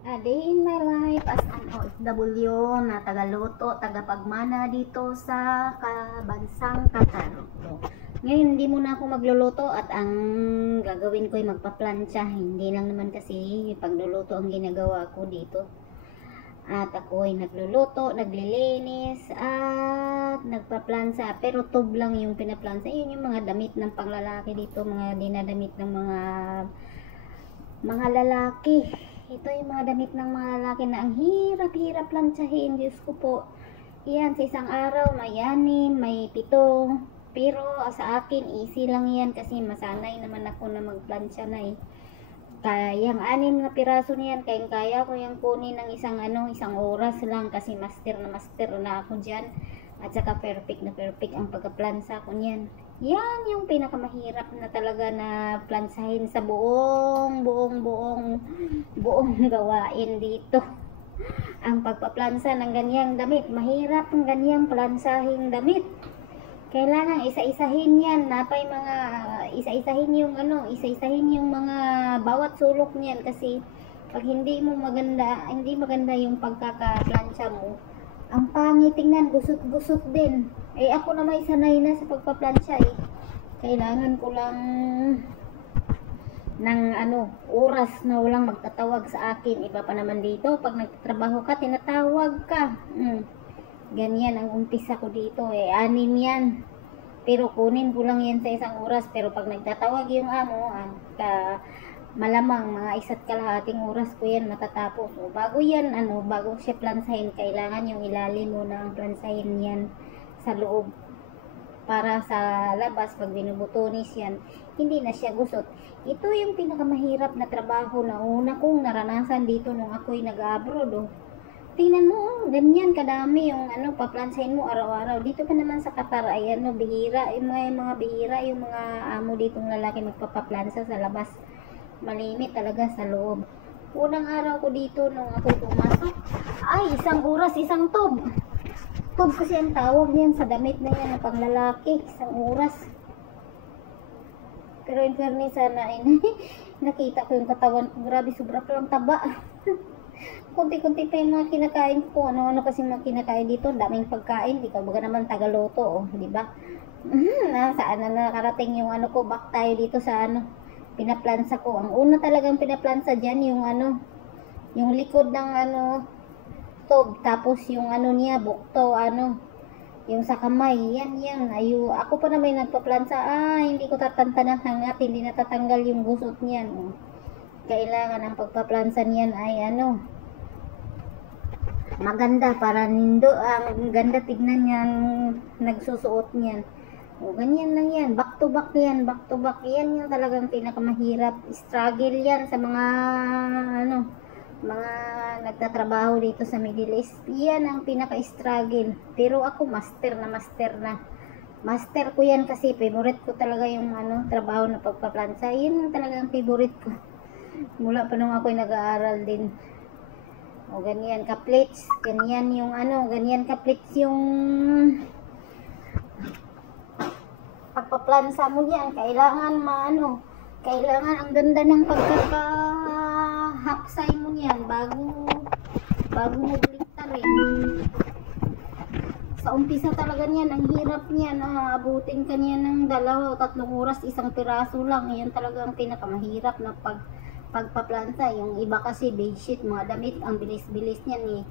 A day in my life as an OFW na tagaluto, tagapagmana dito sa bansang Qatar. So, ngayon hindi muna ako magluluto at ang gagawin ko ay magpa-plancha. Hindi lang naman kasi pagluluto ang ginagawa ko dito. At ako ay nagluluto, naglilinis at nagpa-plancha. Pero tub lang yung pinaplancha. Yun yung mga damit ng panglalaki dito, mga dinadamit ng mga lalaki. Ito yung mga damit ng mga lalaki na ang hirap-hirap plantsahin. Diyos ko po. Yan, sa isang araw, may 6, may 7. Pero sa akin, easy lang yan kasi masanay naman ako na magplansya na eh. Kaya yung 6 na piraso niyan, kaya ko yung kunin ng isang oras lang kasi master na ako dyan. At saka perfect ang pagka-plansa ko niyan. Yan yung pinakamahirap na talaga na plansahin sa buong gawain dito. Ang pagpaplansa ng ganyang damit, mahirap ang ganyang plansahing damit. Kailangan isa-isahin yan, napay mga isa-isahin yung mga bawat sulok niyan kasi pag hindi maganda yung pagkakaplansya mo, ang pangit tingnan, gusot-gusot din. Eh ako na may sanay na sa pagpaplansya eh. Kailangan ko lang ng oras na walang magtatawag sa akin. Iba pa naman dito, pag nagtatrabaho ka, tinatawag ka. Ganyan ang umpisa ko dito eh. 6 yan. Pero kunin ko lang yan sa isang oras. Pero pag nagtatawag yung amo, malamang mga 1.5 oras ko yan matatapos. So, bago siya plansahin, kailangan yung ilalim mo na ang plansahin yan sa loob. Para sa labas, pag binubutonis yan, hindi na siya gusot. Ito yung pinakamahirap na trabaho na una kong naranasan dito nung ako'y nag-abroad. Tingnan mo, ganyan kadami yung paplansahin mo araw-araw. Dito pa naman sa Qatar ay bihira, yung mga bihira, yung mga amo ditong lalaki magpapaplansa sa labas. Malimit talaga sa loob. Unang araw ko dito nung ako'y pumasok, ay 1 oras, 1 tub. Tub kasi ang tawag niyan sa damit na yan ng panglalaki, 1 oras. Pero in fairness sana nakita ko yung katawan ko, grabe sobra palang taba. Kunti-kunti pa yung mga kinakain ko, ano kasi mga kinakain dito, daming pagkain, di ka baga naman tagaluto, di ba? Saan na nakarating yung ko, back tayo dito sa pinaplansa ko. Ang una talagang pinaplansa dyan, yung likod ng tub, tapos yung niya, bukto, yung sa kamay, yan. Ako pa na may nagpaplansa, hindi ko tatantanan hangat, hindi natatanggal yung gusot niyan. Kailangan ang pagpaplansa niyan ay maganda para ang ganda tignan niyang nagsusuot niyan. Ganyan lang yan, back to back yan, yan yung talagang pinakamahirap. Struggle yan sa mga mga nagtatrabaho dito sa Middle East. Yan ang pinaka-struggle. Pero ako master na. Master ko yan kasi favorite ko talaga yung trabaho na pagpaplansa. Yan yung talagang favorite ko. Mula pa nung ako'y nag-aaral din. Ganyan ka-plates, ganyan yung ganyan ka-plates yung pagpaplansa mo yan. Kailangan kailangan ang ganda ng pagkaka-hapsay mo yan bago mo bliktarin. Sa umpisa talaga niyan, ang hirap niyan, abutin ka niyan ng 2 o 3 oras, 1 piraso lang. Yan talaga ang pinakamahirap na pagpaplansa. Yung iba kasi bedsheet, mga damit, ang bilis-bilis niyan eh.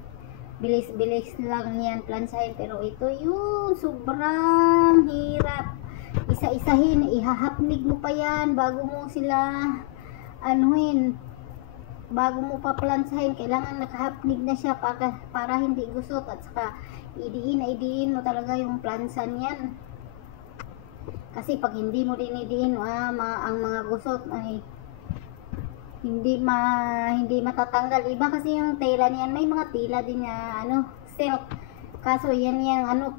Bilis-bilis lang yan plansahin, pero ito yun, sobrang hirap. Isa-isahin, ihahapnig mo pa yan bago mo sila bago mo pa plansahin. Kailangan nakahapnig na siya para hindi gusot, at saka idiin mo talaga yung plansa niyan. Kasi pag hindi mo dinidiin, ang mga gusot ay hindi matatanggal. Iba kasi yung tela niyan, may mga tela din na silk. Kaso yan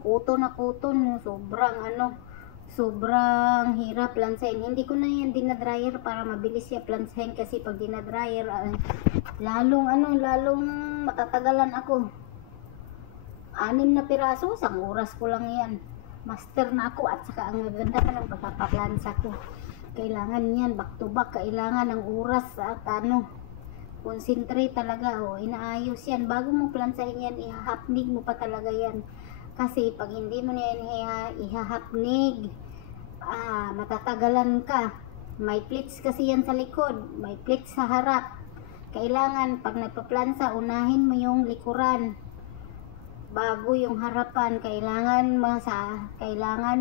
cotton na cotton, sobrang hirap plansahin. Hindi ko na yan dinadryer para mabilis siya plansahin kasi pag dinadryer lalong matatagalan ako. 6 na piraso, 1 oras ko lang yan. Master na ako, at saka ang ganda pa ng pagpapaplansa ko. Kailangan yan back to back, kailangan ng oras at Concentrate talaga, oh. Inaayos yan. Bago mo plansahin yan, ihahapnig mo pa talaga yan. Kasi pag hindi mo na yan ihahapnig, matatagalan ka. May plates kasi yan sa likod, may plates sa harap. Kailangan pag nagpa-plansa, unahin mo yung likuran bago yung harapan. Kailangan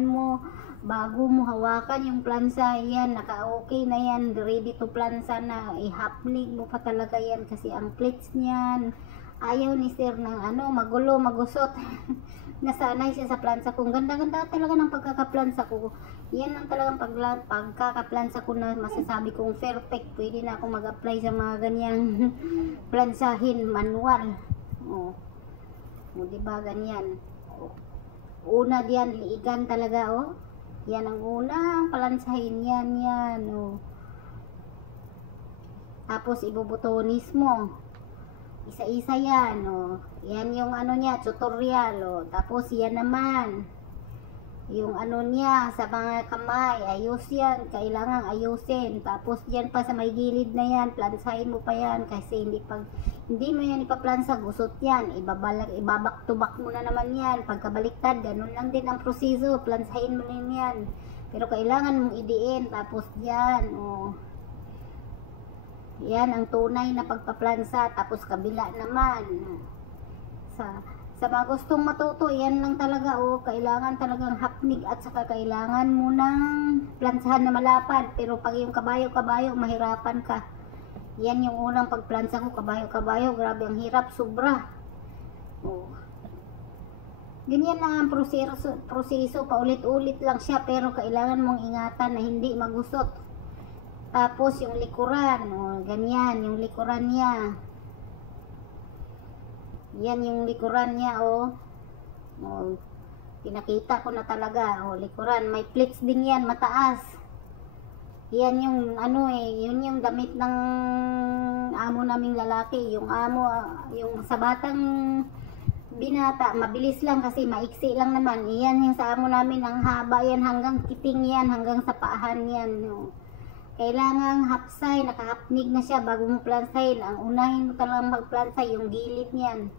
mo bago mo hawakan yung plansa, yan, naka-okay na yan, ready to plansa na, ihapnig mo pa talaga yan kasi ang plates niyan, ayaw ni sir ng magulo, magusot. Nasanay siya sa plansa ko. Ganda-ganda talaga ng pagkakaplansa ko. Yan ang talagang pagkakaplansa ko na masasabi kong perfect. Pwede na akong mag-apply sa mga ganyang plansahin, manual. O, diba ganyan? Una diyan, liigan talaga, Yan ang unang palansahin, yan, Tapos ibubutonis mo. Isa-isa yan, Yan yung niya, tutorial, Tapos yan naman. Yung niya, sa mga kamay, ayos yan. Kailangan ayusin. Tapos yan pa sa may gilid na yan, plansahin mo pa yan. Kasi hindi mo yan ipaplansa, gusot yan. Ibabak to back mo na naman yan. Pagkabaliktad, ganun lang din ang proseso. Plansahin mo din yan. Pero kailangan mong idiin. Tapos yan, yan ang tunay na pagpaplansa. Tapos kabila naman. Sa mga gustong matuto, yan lang talaga, kailangan talagang hapnig at saka kailangan mo ng plansahan na malapad. Pero pag yung kabayo-kabayo, mahirapan ka. Yan yung unang pagplansa ko, kabayo-kabayo, grabe ang hirap, sobra. Ganyan lang ang proseso, paulit-ulit lang siya, pero kailangan mong ingatan na hindi magusot. Tapos yung likuran, ganyan, yung likuran niya. Yan yung likuran niya, pinakita ko na talaga, likuran, may plates din yan, mataas. Yan yung yun yung damit ng amo naming lalaki, yung sa batang binata, mabilis lang kasi maiksi lang naman. Yan yung sa amo namin, ang haba yan, hanggang kiting yan, hanggang sa paahan yan, Kailangang hapsay, nakahapnig na siya bago mo plansahin. Ang unahin mo talagang magplansay, yung gilid niyan.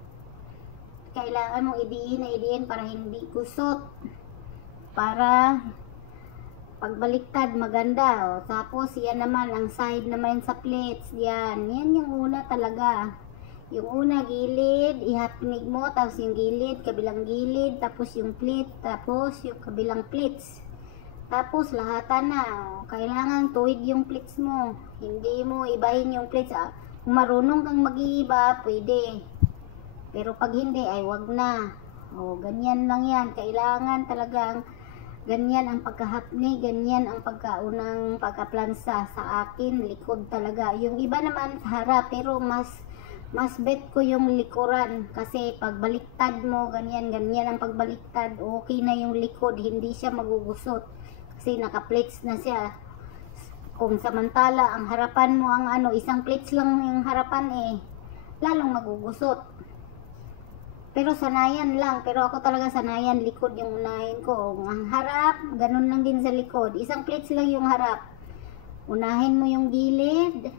Kailangan mong idiin para hindi kusot. Para pagbaliktad maganda. Tapos yan naman, ang side naman sa plates. Yan yung una talaga. Yung una gilid, ihapnig mo. Tapos yung gilid, kabilang gilid. Tapos yung plate, tapos yung kabilang plates. Tapos lahatan na, kailangan tuwid yung plates mo. Hindi mo ibahin yung plates. Kung marunong kang mag-iiba, pwede. Pero pag hindi, ay wag na. Ganyan lang yan. Kailangan talagang ganyan ang pagkahapni, ganyan ang pagkaunang pagkaplansa. Sa akin, likod talaga. Yung iba naman sa harap, pero mas bet ko yung likuran. Kasi pag baliktad mo, ganyan ang pagbaliktad. Okay na yung likod, hindi siya magugusot. Kasi naka-plates na siya. Kung samantala ang harapan mo ang isang plates lang yung harapan, lalong magugusot. Pero sanayan lang. Pero ako talaga sanayan, likod yung unahin ko. Ang harap, ganun lang din sa likod. Isang plates lang yung harap. Unahin mo yung gilid.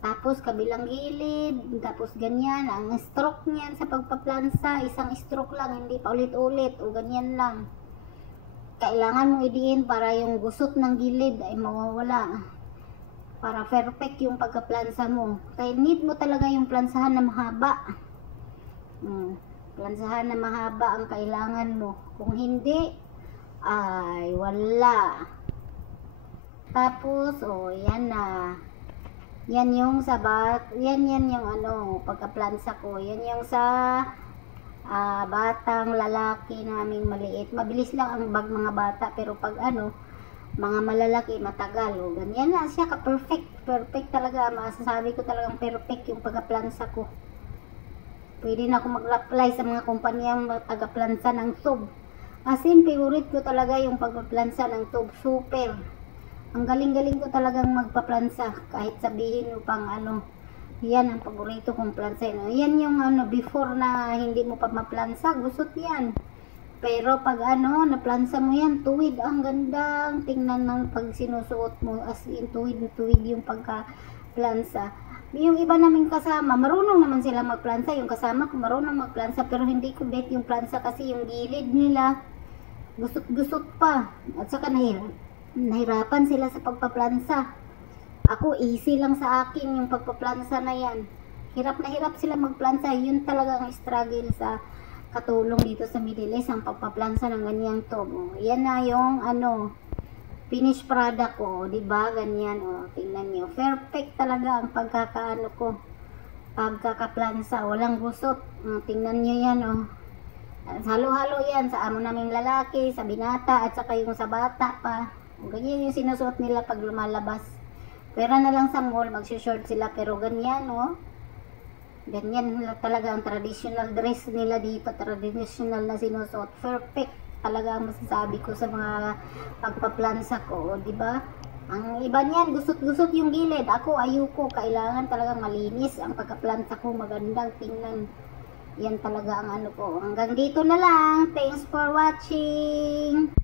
Tapos kabilang gilid. Tapos ganyan. Ang stroke niyan sa pagpaplansa, isang stroke lang. Hindi pa ulit-ulit. Ganyan lang. Kailangan mong idiin para yung gusot ng gilid ay mawawala. Para perfect yung pagka-plansa mo. Kaya need mo talaga yung plansahan na mahaba. Plansahan na mahaba ang kailangan mo. Kung hindi, ay wala. Tapos, yan na. Yan yung yan yung pagka-plansa ko. Yan yung sa batang lalaki naming maliit. Mabilis lang ang mga bata, pero pag mga malalaki matagal. Ganyan na siya perfect talaga. Masasabi ko talagang perfect yung pagka-plansa ko. Pwede na ako mag-apply sa mga kumpanyang taga-plansa ng tube. As in, favorite ko talaga yung pagpa-plansa ng tube. Super. Ang galing-galing ko talagang magpa-plansa. Kahit sabihin mo pang yan ang paborito kong plansa. Yan yung before na hindi mo pa maplansa, gusot yan. Pero pag naplansa mo yan, tuwid, ang gandang tingnan ng pag sinusuot mo. As in, tuwid yung pagka-plansa. Yung iba naming kasama, marunong naman sila magplansa. Yung kasama ko marunong magplansa, pero hindi ko bet yung plansa kasi yung gilid nila, gusot-gusot pa. At saka nahirapan sila sa pagpaplansa. Ako, easy lang sa akin yung pagpaplansa na yan. Hirap na hirap sila magplansa. Yun talaga ang struggle sa katulong dito sa Middle East, ang pagpaplansa ng ganyang to. Yan na yung finished product ko, di ba? Ganyan, tingnan niyo. Perfect talaga ang pagkakaano ko. Pagkakaplansa, walang gusot. Tingnan niyo yan, halo-halo yan sa amo naming lalaki, sa binata, at saka yung sa bata pa. Ganyan yung sinusuot nila pag lumalabas. Pera na lang sa mall, mag-short sila, pero ganyan, ganyan talaga ang traditional dress nila dito, traditional na sinusuot. Perfect talaga ang masasabi ko sa mga pagpaplansa ko, di ba? Ang iba niyan, gusot-gusot yung gilid. Ako, ayoko. Kailangan talagang malinis ang pagkaplansa ko, magandang tingnan. Yan talaga ang ano ko. Hanggang dito na lang. Thanks for watching.